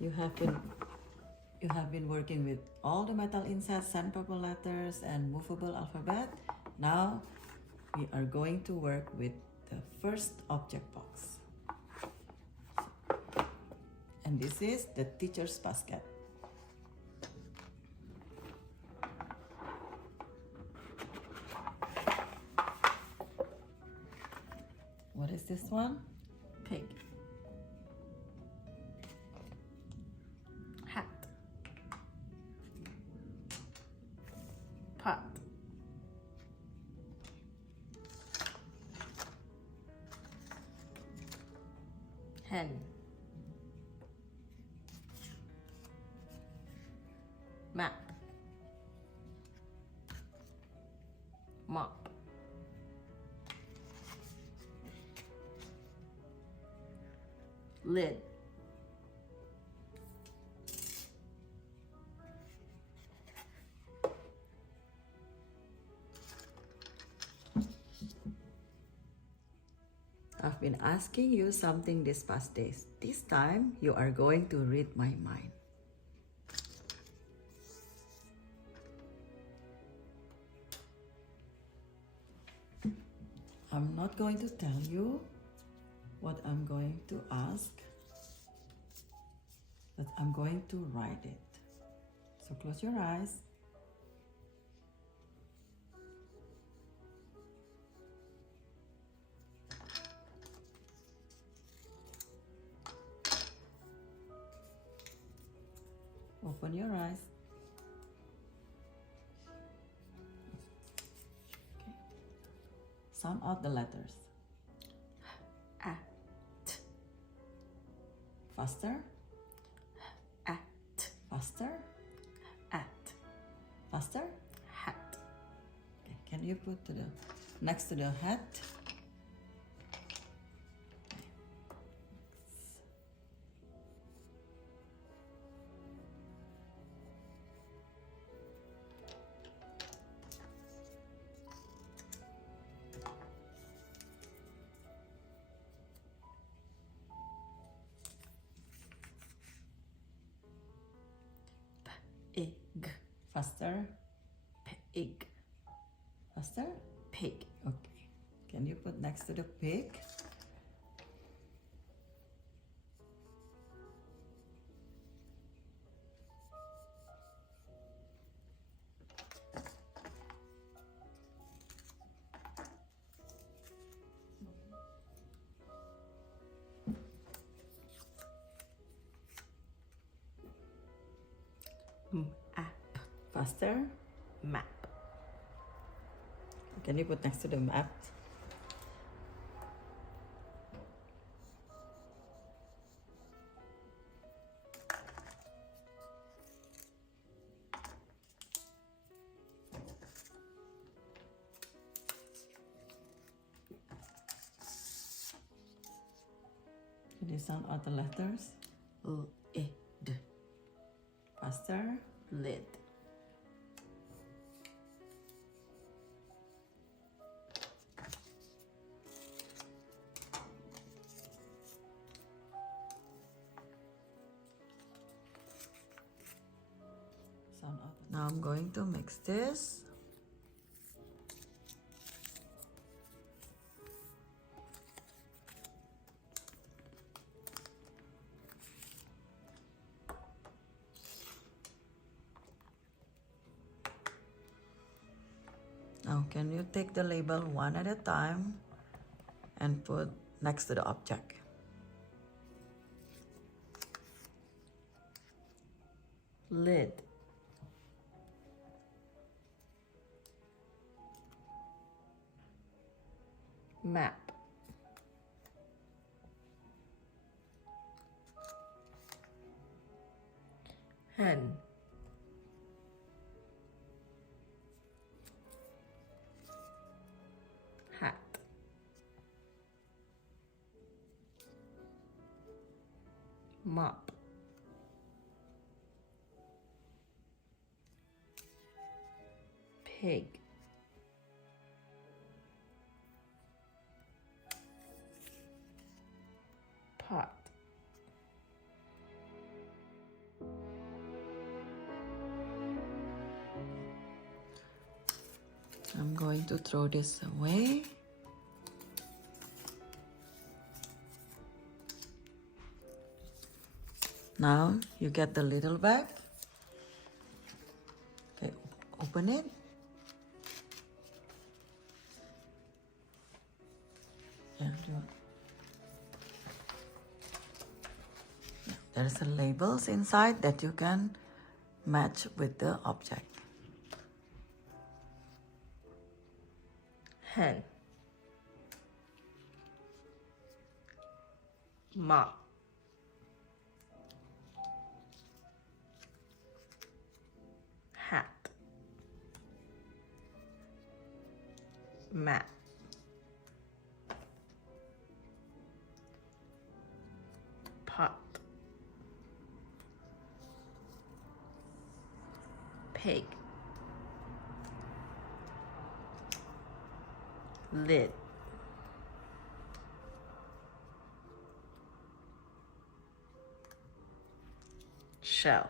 You have been working with all the metal insets, sandpaper letters, and movable alphabet. Now we are going to work with the first object box. And this is the teacher's basket. What is this one? Pig. Hat. Pot. Hen. Map. Mop. Lid. I've been asking you something these past days. This time, you are going to read my mind. I'm not going to tell you what I'm going to ask, but I'm going to write it. So close your eyes. Open your eyes. Okay. Sound out the letters. At. Faster, At. faster, At. faster. Hat. Okay. Can you put to the next to the hat? Egg. Faster, Pig. faster. Pig. Okay. Can you put next to the pig? App. Faster. Map. Can you put next to the map? Can you sound out the letters? Lid. Faster. Lid. Sound out. Now I'm going to mix this. Now, can you take the label one at a time and put next to the object? Lid. Map. Hen. Hat. Mop. Pig. Pot. going to throw this away. Now you get the little bag. Okay, open it. Yeah, there's a labels inside that you can match with the object. Hen. Mop. Hat. Map. Pot. Pig. Lid. Shell.